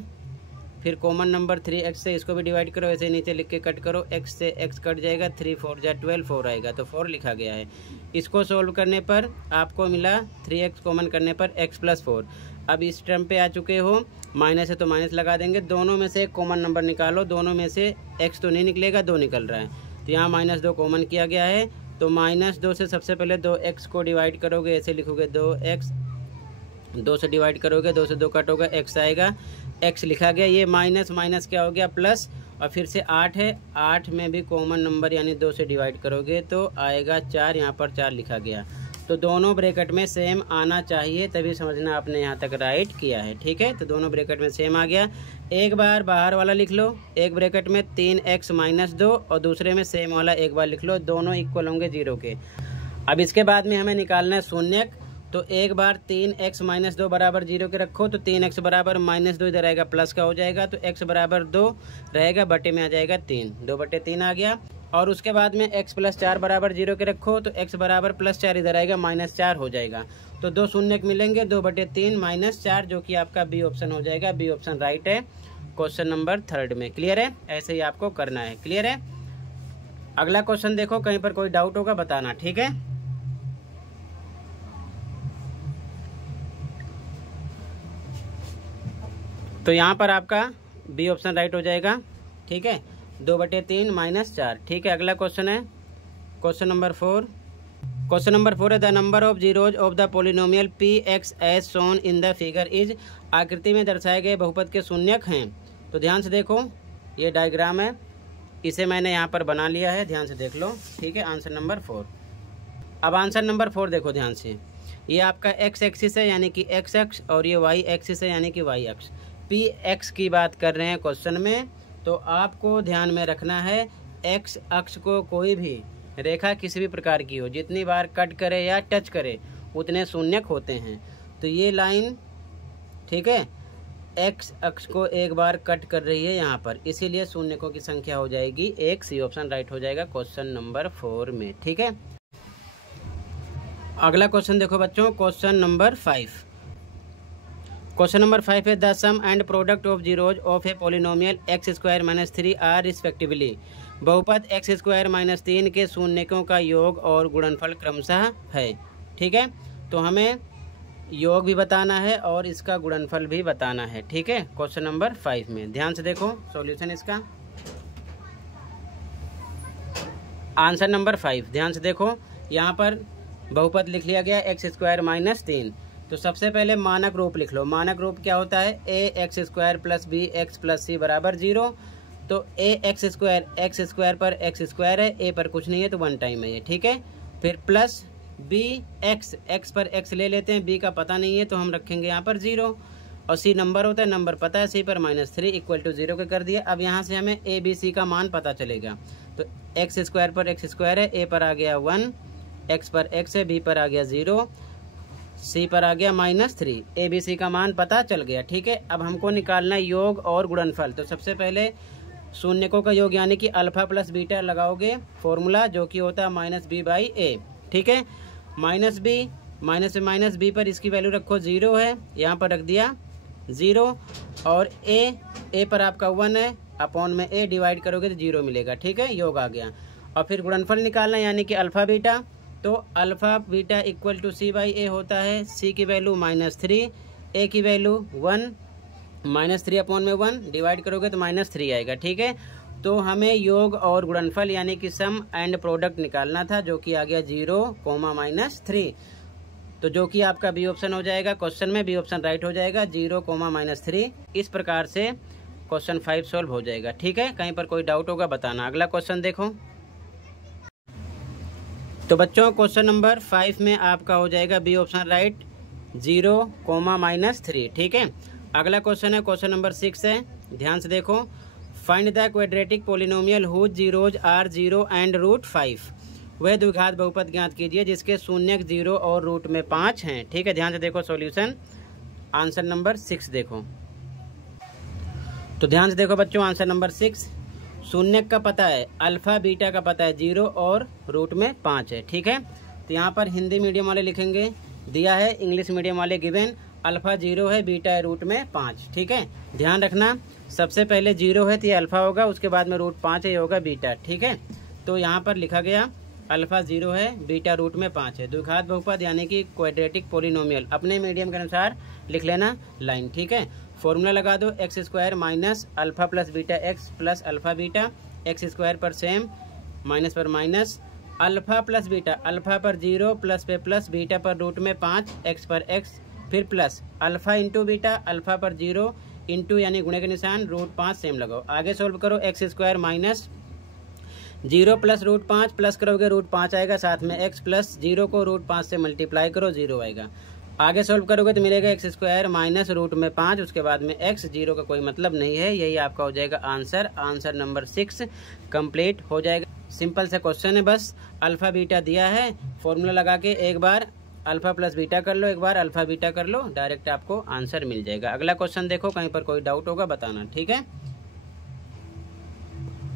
फिर कॉमन नंबर 3x से इसको भी डिवाइड करो, ऐसे नीचे लिख के कट करो, x से x कट जाएगा, 3 4 जा 12, 4 आएगा, तो 4 लिखा गया है। इसको सोल्व करने पर आपको मिला 3x कॉमन करने पर x + 4। अब इस टर्म पे आ चुके हो, माइनस है तो माइनस लगा देंगे, दोनों में से एक कॉमन नंबर निकालो, दोनों में से x तो नहीं निकलेगा, 2 निकल रहा है, तो यहाँ -2 कॉमन किया गया है, तो -2 से सबसे पहले 2x को डिवाइड करोगे, ऐसे लिखोगे 2x, 2 से डिवाइड करोगे, 2 से 2 कट होगा, x आएगा, x लिखा गया, ये माइनस माइनस क्या हो गया प्लस, और फिर से 8 है, 8 में भी कॉमन नंबर यानी 2 से डिवाइड करोगे तो आएगा 4, यहाँ पर 4 लिखा गया। तो दोनों ब्रैकेट में सेम आना चाहिए, तभी समझना आपने यहाँ तक राइट किया है। ठीक है, तो दोनों ब्रैकेट में सेम आ गया। एक बार बाहर वाला लिख लो, एक ब्रैकेट में 3x - 2 और दूसरे में सेम वाला एक बार लिख लो, दोनों इक्वल होंगे 0 के। अब इसके बाद में हमें निकालना है शून्यक, तो एक बार 3x - 2 बराबर 0 के रखो, तो 3x बराबर -2 इधर आएगा, प्लस का हो जाएगा, तो x बराबर 2 रहेगा, बटे में आ जाएगा 3, 2/3 आ गया। और उसके बाद में x + 4 बराबर 0 के रखो, तो x बराबर +4 इधर आएगा, -4 हो जाएगा, तो 2 शून्यक मिलेंगे, 2/3 -4, जो कि आपका बी ऑप्शन हो जाएगा। बी ऑप्शन राइट है क्वेश्चन नंबर 3 में। क्लियर है? ऐसे ही आपको करना है। क्लियर है? अगला क्वेश्चन देखो, कहीं पर कोई डाउट होगा बताना। ठीक है, तो यहाँ पर आपका बी ऑप्शन राइट हो जाएगा। ठीक है, 2/3 -4। ठीक है, अगला क्वेश्चन है क्वेश्चन नंबर 4। क्वेश्चन नंबर 4 है, the number of zeros of the polynomial px as shown in the figure is. आकृति में दर्शाए गए बहुपद के शून्यक हैं। तो ध्यान से देखो, ये डायग्राम है, इसे मैंने यहाँ पर बना लिया है, ध्यान से देख लो। ठीक है, आंसर नंबर 4। अब आंसर नंबर 4 देखो ध्यान से, ये आपका x एक्सिस है यानी कि x अक्ष, और ये y एक्सिस है यानी कि y अक्ष। पी एक्स की बात कर रहे हैं क्वेश्चन में, तो आपको ध्यान में रखना है एक्स अक्ष को कोई भी रेखा किसी भी प्रकार की हो, जितनी बार कट करे या टच करे उतने शून्यक होते हैं। तो ये लाइन, ठीक है, एक्स अक्ष को एक बार कट कर रही है यहाँ पर, इसीलिए शून्यकों की संख्या हो जाएगी 1। सी ऑप्शन राइट हो जाएगा क्वेश्चन नंबर 4 में। ठीक है, अगला क्वेश्चन देखो बच्चों, क्वेश्चन नंबर 5। क्वेश्चन नंबर 5 है the sum and product of zeros of a polynomial x square minus 3 are respectively. बहुपद एक्स स्क्वायर माइनस 3 के शून्यकों का योग और गुणनफल क्रमशः है। ठीक है, तो हमें योग भी बताना है और इसका गुणनफल भी बताना है। ठीक है, क्वेश्चन नंबर 5 में ध्यान से देखो सॉल्यूशन इसका। आंसर नंबर 5 ध्यान से देखो, यहाँ पर बहुपद लिख लिया गया एक्स स्क्वायर माइनस 3। तो सबसे पहले मानक रूप लिख लो। मानक रूप क्या होता है? A x square plus b x plus c बराबर 0। तो ए एक्स स्क्वायर पर एक्स स्क्वायर है, ए पर कुछ नहीं है तो 1 टाइम है ये। ठीक है, फिर प्लस बी एक्स पर एक्स ले लेते हैं, बी का पता नहीं है तो हम रखेंगे यहाँ पर 0, और सी नंबर होता है, नंबर पता है, सी पर माइनस 3 इक्वल टू 0 के कर दिया। अब यहाँ से हमें ए बी सी का मान पता चलेगा। तो एक्स स्क्वायर पर एक्स स्क्वायर है, ए पर आ गया 1, एक्स पर एक्स है, बी पर आ गया 0, सी पर आ गया माइनस 3। ए बी सी का मान पता चल गया। ठीक है, अब हमको निकालना है योग और गुणनफल। तो सबसे पहले शून्यकों का योग यानी कि अल्फा प्लस बीटा लगाओगे फॉर्मूला, जो कि होता है माइनस बी बाई ए। ठीक है, माइनस बी माइनस से माइनस बी पर इसकी वैल्यू रखो 0 है, यहाँ पर रख दिया 0, और ए पर आपका 1 है, अपॉन में ए डिवाइड करोगे तो 0 मिलेगा। ठीक है, योग आ गया। और फिर गुणनफल निकालना यानी कि अल्फा बीटा। तो alpha beta equal to c by a होता है। सी की वैल्यू माइनस 3, ए की वैल्यू 1, माइनस 3 अपॉन में 1 डिवाइड करोगे तो माइनस 3 आएगा। ठीक है, तो हमें योग और गुणनफल यानी कि सम एंड प्रोडक्ट निकालना था, जो कि आ गया 0, माइनस 3। तो जो कि आपका बी ऑप्शन हो जाएगा, क्वेश्चन में बी ऑप्शन राइट हो जाएगा, 0, माइनस 3। इस प्रकार से क्वेश्चन 5 सॉल्व हो जाएगा। ठीक है, कहीं पर कोई डाउट होगा बताना। अगला क्वेश्चन देखो। तो बच्चों क्वेश्चन नंबर 5 में आपका हो जाएगा बी ऑप्शन राइट, 0, माइनस 3। ठीक है, अगला क्वेश्चन है क्वेश्चन नंबर 6 है, ध्यान से देखो। Find the quadratic polynomial whose zeros are 0 and root 5। वह द्विघात बहुपद ज्ञात कीजिए जिसके शून्यक 0 और रूट में 5 हैं। ठीक है, ध्यान से देखो सॉल्यूशन। आंसर नंबर 6 देखो। तो ध्यान से देखो बच्चों, आंसर नंबर 6 शून्यक का पता है, अल्फा बीटा का पता है 0 और रूट में 5 है। ठीक है, तो यहाँ पर हिंदी मीडियम वाले लिखेंगे दिया है, इंग्लिश मीडियम वाले गिवन अल्फा 0 है, बीटा है रूट में 5। ठीक है, ध्यान रखना सबसे पहले 0 है तो ये अल्फा होगा, उसके बाद में रूट 5 है, ये होगा बीटा। ठीक है, तो यहाँ पर लिखा गया अल्फा 0 है, बीटा रूट में 5 है। द्विघात बहुपद यानी कि क्वाड्रेटिक पोलिनोमियल अपने मीडियम के अनुसार लिख लेना लाइन। ठीक है, फॉर्मूला लगा दो, x square minus alpha plus beta x plus alpha beta, x square पर सेम, माइनस पर minus, alpha plus beta, alpha पर 0 प्लस पे प्लस, बीटा पर रूट में 5, एक्स पर एक्स, फिर plus alpha into beta, alpha पर 0 इंटू यानी गुणे के निशान, रूट 5 सेम लगाओ। आगे सोल्व करो, x square minus 0 plus root 5 plus करोगे रूट 5 आएगा, साथ में एक्स प्लस 0 को रूट 5 से मल्टीप्लाई करो 0 आएगा। आगे सोल्व करोगे तो मिलेगा एक्स स्क्वायर माइनस रूट में 5, उसके बाद में एक्स, 0 का कोई मतलब नहीं है, यही आपका हो जाएगा आंसर। आंसर नंबर 6 कंप्लीट हो जाएगा। सिंपल सा क्वेश्चन है, बस अल्फा बीटा दिया है, फॉर्मूला लगा के एक बार अल्फा प्लस बीटा कर लो, एक बार अल्फा बीटा कर लो, डायरेक्ट आपको आंसर मिल जाएगा। अगला क्वेश्चन देखो, कहीं पर कोई डाउट होगा बताना। ठीक है,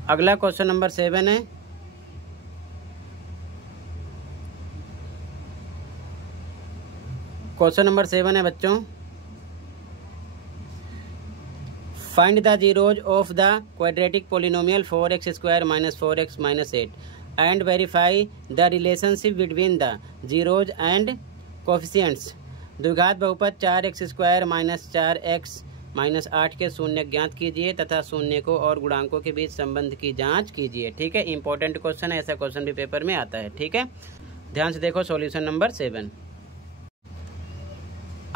अगला क्वेश्चन नंबर 7 है। क्वेश्चन नंबर 7 है बच्चों, find the zeros of the quadratic polynomial 4x square minus 4x minus 8 and verify the relationship between the zeros and coefficients. द्विघात बहुपद 4x square minus 4x minus 8 के शून्य ज्ञात कीजिए तथा शून्यकों और गुणांकों के बीच संबंध की जांच कीजिए। ठीक है, इंपॉर्टेंट क्वेश्चन है, ऐसा क्वेश्चन भी पेपर में आता है। ठीक है, ध्यान से देखो सॉल्यूशन नंबर 7।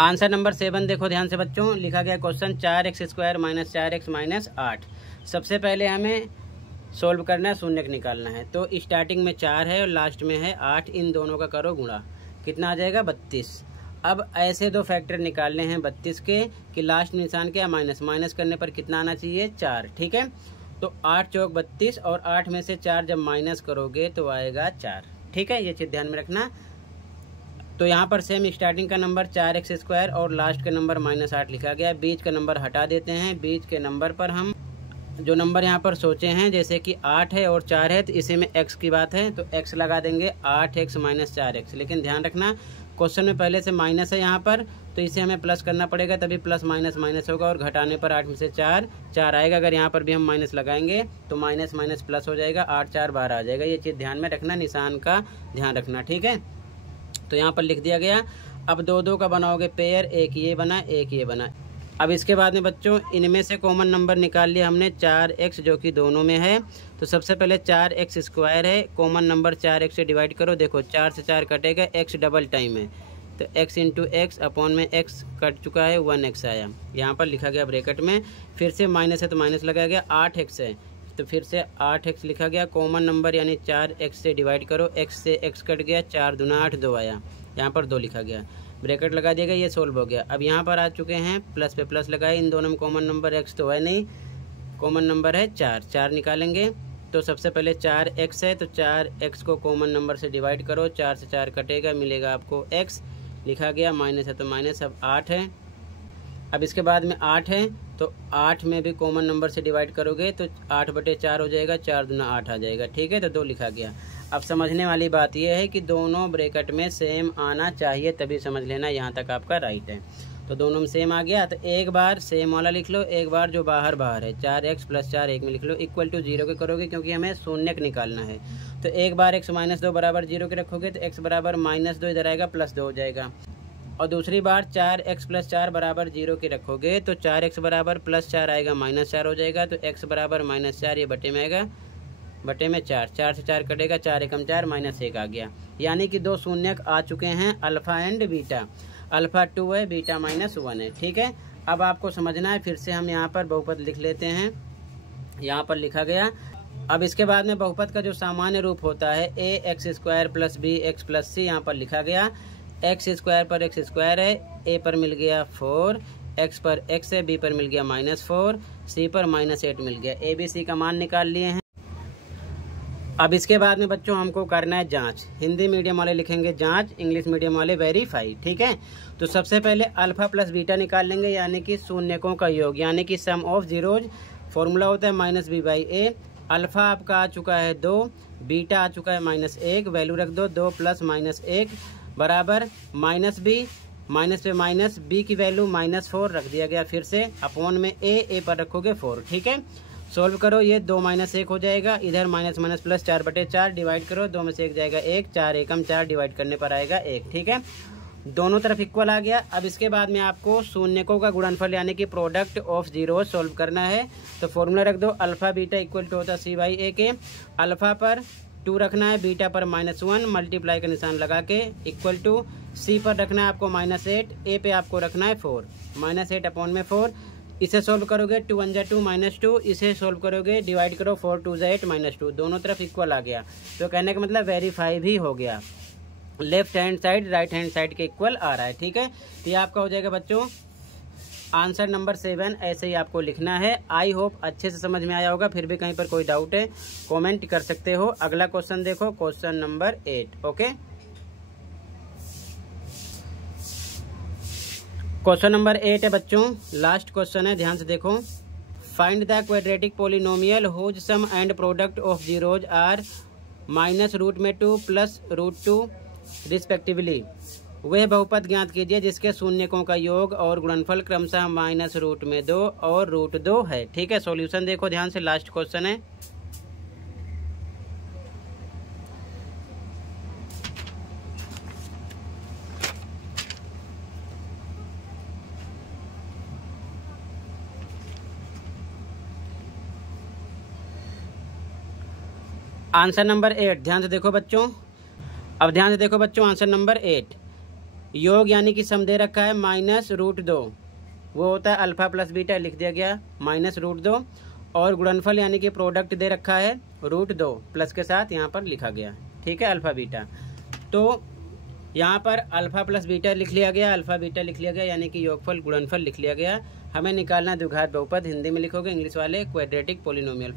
आंसर नंबर 7 देखो ध्यान से बच्चों, लिखा गया question 4x square minus 4x minus 8। सबसे पहले हमें सोल्व करना है, शून्यक निकालना है। तो स्टार्टिंग में 4 है और लास्ट में है 8, इन दोनों का करो गुणा, कितना आ जाएगा 32। अब ऐसे दो फैक्टर निकालने हैं 32 के कि लास्ट निशान क्या, माइनस। माइनस करने पर कितना आना चाहिए, 4। ठीक है, तो 8 चौक 32 और 8 में से 4 जब माइनस करोगे तो आएगा 4। ठीक है, ये चीज़ ध्यान में रखना। तो यहाँ पर सेम स्टार्टिंग का नंबर 4x² और लास्ट का नंबर -8 लिखा गया। बीच का नंबर हटा देते हैं। बीच के नंबर पर हम जो नंबर यहाँ पर सोचे हैं, जैसे कि 8 है और 4 है, तो इसी में x की बात है तो x लगा देंगे, 8x - 4x। लेकिन ध्यान रखना क्वेश्चन में पहले से माइनस है यहाँ पर, तो इसे हमें प्लस करना पड़ेगा, तभी प्लस माइनस माइनस होगा और घटाने पर 8 में से 4 आएगा। अगर यहाँ पर भी हम माइनस लगाएंगे तो माइनस माइनस प्लस हो जाएगा, 8 4 12 आ जाएगा। ये चीज़ ध्यान में रखना, निशान का ध्यान रखना। ठीक है, तो यहाँ पर लिख दिया गया। अब 2 का बनाओगे पेयर, एक ये बना एक ये बना। अब इसके बाद में बच्चों इनमें से कॉमन नंबर निकाल लिया हमने 4x, जो कि दोनों में है। तो सबसे पहले 4x² है, कॉमन नंबर 4x से डिवाइड करो। देखो 4 से 4 कटेगा, x डबल टाइम है तो x × x अपॉन में x कट चुका है, 1x आया। यहाँ पर लिखा गया ब्रैकेट में। फिर से माइनस है तो माइनस लगाया गया, 8x है तो फिर से 8x लिखा गया। कॉमन नंबर यानी 4x से डिवाइड करो, x से x कट गया, 4 दूना 8, 2 आया। यहाँ पर 2 लिखा गया, ब्रैकेट लगा दिया गया, ये सोल्व हो गया। अब यहाँ पर आ चुके हैं, प्लस पे प्लस लगाए। इन दोनों में कॉमन नंबर x तो है नहीं, कॉमन नंबर है 4 निकालेंगे। तो सबसे पहले 4x है तो 4x को कॉमन नंबर से डिवाइड करो, 4 से 4 कटेगा, मिलेगा आपको x लिखा गया। माइनस है तो माइनस, अब 8 है। अब इसके बाद में 8 है तो 8 में भी कॉमन नंबर से डिवाइड करोगे तो 8/4 हो जाएगा, 4 दूना 8 आ जाएगा। ठीक है, तो 2 लिखा गया। अब समझने वाली बात यह है कि दोनों ब्रैकेट में सेम आना चाहिए, तभी समझ लेना यहाँ तक आपका राइट है। तो दोनों में सेम आ गया तो एक बार सेम वाला लिख लो, एक बार जो बाहर है 4x + 4 एक में लिख लो, इक्वल टू 0 के करोगे क्योंकि हमें शून्यक निकालना है। तो एक बार x - 2 बराबर 0 के रखोगे तो x बराबर -2 इधर आएगा, +2 हो जाएगा। और दूसरी बार 4x + 4 बराबर 0 के रखोगे तो 4x बराबर +4 आएगा, -4 हो जाएगा। तो x बराबर -4, ये बटे में आएगा, बटे में 4 से 4 कटेगा, 4 एकम 4 -1 आ गया। यानी कि 2 शून्यक आ चुके हैं, अल्फ़ा एंड बीटा। अल्फ़ा 2 है, बीटा -1 है। ठीक है, अब आपको समझना है। फिर से हम यहाँ पर बहुपद लिख लेते हैं, यहाँ पर लिखा गया। अब इसके बाद में बहुपद का जो सामान्य रूप होता है ax² + bx + c, यहाँ पर लिखा गया। x² पर x² है, a पर मिल गया 4, x पर x है, b पर मिल गया -4, c पर -8 मिल गया। a b c का मान निकाल लिए हैं। अब इसके बाद में बच्चों हमको करना है जांच। हिंदी मीडियम वाले लिखेंगे जांच, इंग्लिश मीडियम वाले वेरीफाई। ठीक है, तो सबसे पहले अल्फा प्लस बीटा निकाल लेंगे, यानी कि शून्यकों का योग, यानी कि सम ऑफ जीरोज। फॉर्मूला होता है -b/a। अल्फा आपका आ चुका है 2, बीटा आ चुका है -1, वैल्यू रख दो 2 + -1 बराबर -b, माइनस पे माइनस, b की वैल्यू -4 रख दिया गया। फिर से अपॉन में a पर रखोगे 4। ठीक है, सोल्व करो, ये 2 - 1 हो जाएगा, इधर माइनस माइनस प्लस 4/4 डिवाइड करो, 2 में से 1 जाएगा 1, 4 एकम 4 डिवाइड करने पर आएगा 1। ठीक है, दोनों तरफ इक्वल आ गया। अब इसके बाद में आपको शून्यकों का गुणनफल यानी कि प्रोडक्ट ऑफ जीरो सोल्व करना है। तो फॉर्मूला रख दो, अल्फा बीटा इक्वल टू होता है c/a के। अल्फा पर 2 रखना है, बीटा पर -1, मल्टीप्लाई का निशान लगा के इक्वल टू c पर रखना है आपको -8, a पे आपको रखना है 4, -8 अपॉन में 4। इसे सोल्व करोगे 2 × 2 -2, इसे सोल्व करोगे डिवाइड करो 4 × 2 = 8 -2, दोनों तरफ इक्वल आ गया। तो कहने का मतलब वेरीफाई भी हो गया, left hand side right hand side के इक्वल आ रहा है। ठीक है, तो ये आपका हो जाएगा बच्चों आंसर नंबर 7। ऐसे ही आपको लिखना है। आई होप अच्छे से समझ में आया होगा। फिर भी कहीं पर कोई डाउट है कमेंट कर सकते हो। अगला क्वेश्चन देखो, question number 8। Okay, question number 8 है बच्चों, लास्ट क्वेश्चन है, ध्यान से देखो। Find the quadratic polynomial whose sum and product of zeros are -√2 + √2 respectively. वह बहुपद ज्ञात कीजिए जिसके शून्यकों का योग और गुणनफल क्रमशः -√2 और √2 है। ठीक है, सॉल्यूशन देखो ध्यान से, लास्ट क्वेश्चन है। आंसर नंबर 8, ध्यान से देखो बच्चों। अब ध्यान से देखो बच्चों, आंसर नंबर 8, योग यानी कि सम दे रखा है -√2, वो होता है अल्फा प्लस बीटा, लिख दिया गया -√2, और गुणनफल यानी कि प्रोडक्ट दे रखा है √2 प्लस के साथ यहाँ पर लिखा गया। ठीक है, अल्फा बीटा। तो यहाँ पर अल्फ़ा प्लस बीटा लिख लिया गया, अल्फ़ा बीटा लिख लिया गया, यानी कि योगफल गुणनफल लिख लिया गया। हमें निकालना द्विघात बहुपद, हिंदी में लिखोगे, इंग्लिश वाले क्वाड्रेटिक पोलिनोमियल।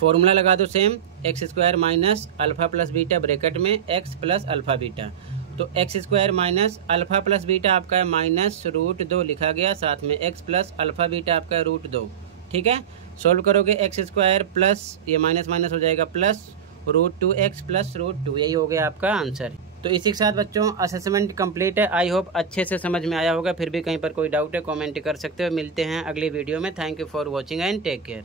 फॉर्मूला लगा दो same, x square minus alpha plus beta bracket में एक्स प्लस अल्फ़ा बीटा। तो x square minus alpha plus beta आपका है -√2 लिखा गया, साथ में एक्स प्लस अल्फ़ा बीटा आपका है √2। ठीक है, सोल्व करोगे एक्स स्क्वायर प्लस ये माइनस माइनस हो जाएगा प्लस √2x प्लस √2, यही हो गया आपका आंसर। तो इसी के साथ बच्चों असेसमेंट कंप्लीट है। आई होप अच्छे से समझ में आया होगा। फिर भी कहीं पर कोई डाउट है कमेंट कर सकते हो। मिलते हैं अगली वीडियो में। Thank you for watching and take care.